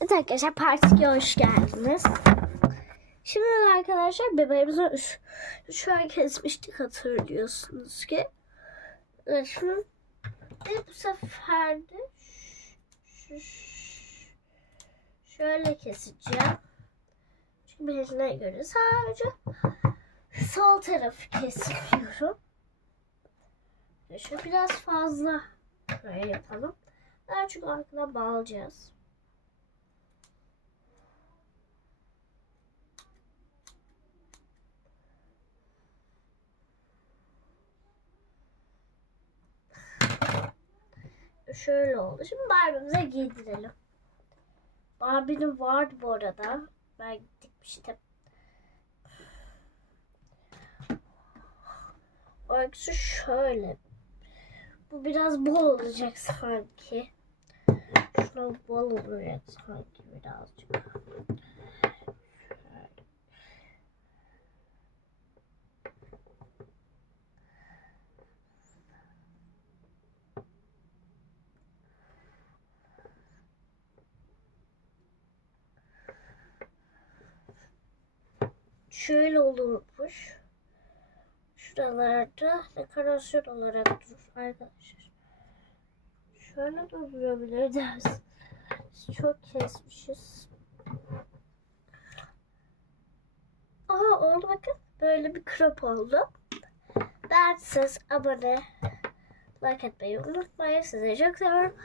Evet arkadaşlar partiye hoş geldiniz. Şimdi arkadaşlar bebeğimizi şöyle kesmiştik hatırlıyorsunuz ki. Şimdi ve bu sefer de şöyle keseceğim. Çünkü benimle göre sadece sol tarafı kesiyorum. Şöyle biraz fazla böyle yapalım. Daha çok arkadan bağlayacağız. Şöyle oldu. Şimdi Barbie'mize giydirelim. Barbie'nin vardı bu arada. Ben dikmiştim. Örgüsü şöyle. Bu biraz bol olacak sanki. Şuna bol olacak sanki birazcık. Şöyle olurmuş. Şuralarda dekorasyon olarak durur arkadaşlar. Şöyle de durabilir dersin. Çok kesmişiz. Aha oldu bakın. Böyle bir crop oldu. Ben siz abone like etmeyi unutmayın. Sizi çok seviyorum.